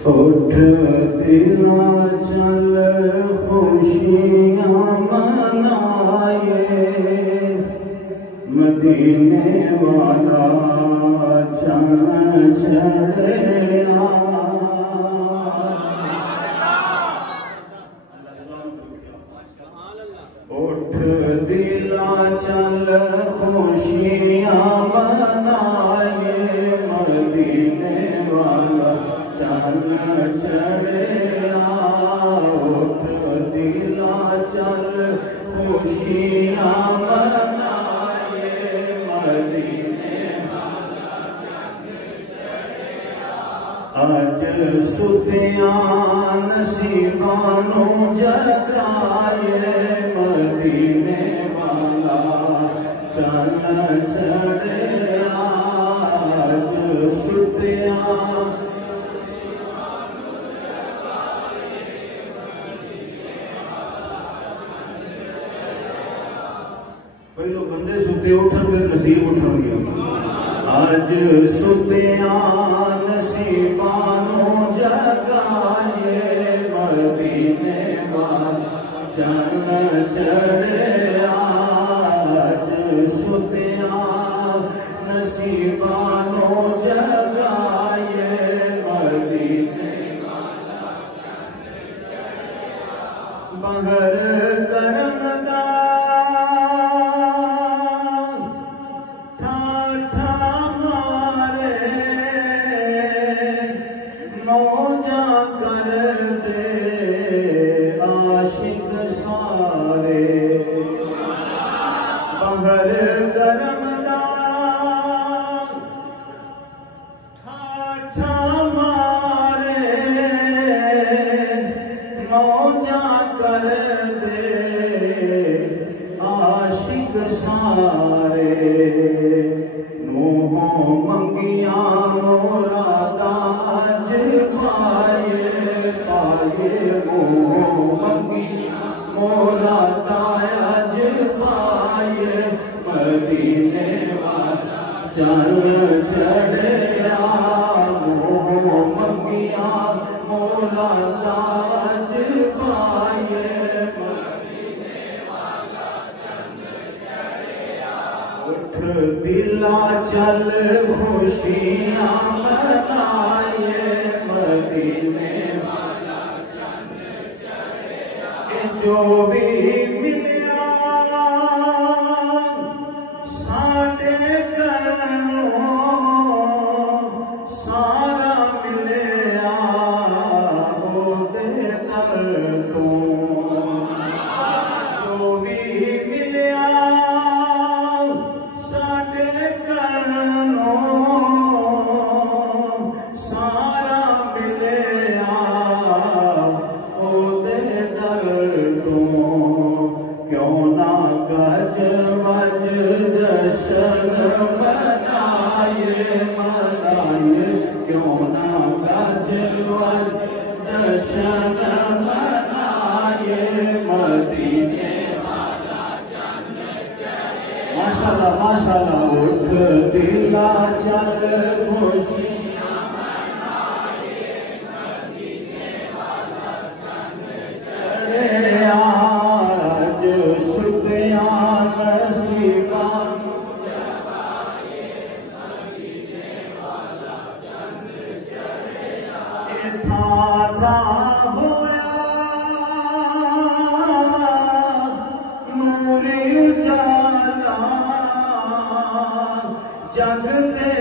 उठ दिला चल खुशियाँ मनाए, मदीने वाला चल चढ़े उठ दिला चल खुशियाँ मनाए, मदीने वाला चल चढ़े उठ दिला चल खुशियाँ मनाए, मदीने वाला चल चढ़े आज सुतिया नसीबानू जगाए, मदीने वाला चल चढ़े आज सुतिया पहले बंदे सुते उठन फिर नसीब उठन गया आज सुतिया नसीबानू जगाए, मदीने वाला चल चढ़े आज सुतिया नसीबानू जगाए, मदीने वाला चल चढ़े बहर करमदा मौजा कर दे आशिक सारे, बहर गरमदा ठाठा मारे, मौजा कर दे आशिक सारे, मोह मंगिया मोरा दाज पाए, पाए मोह मंगिया मोरा दाज पाए, मदीने वाला चल चढ़े मोह मंगिया मोरा दाज पाए, मदीने वाला चल चढ़े उठ दिला चल खुशियाँ मनाए, मदीने वाला चल चढ़े जो भी मिलिया साढ़े करनो सारा मिलिया ओदे दर तो, जो भी मिलिया सारा मिलिया ओदे दर तो, क्यों ना गज वज जशन मनाए, मनाए क्यों ना गज वज जशन मनाए, मदीने वाला चल चढ़े माशाल्लाह माशाल्लाह उठ दिला चल खुशियाँ मनाए, मदीने वाला चल चढ़े आज सुतिया नसीबानू जगाए, मदीने वाला चल चढ़े था होया नूरी उजाला जग दे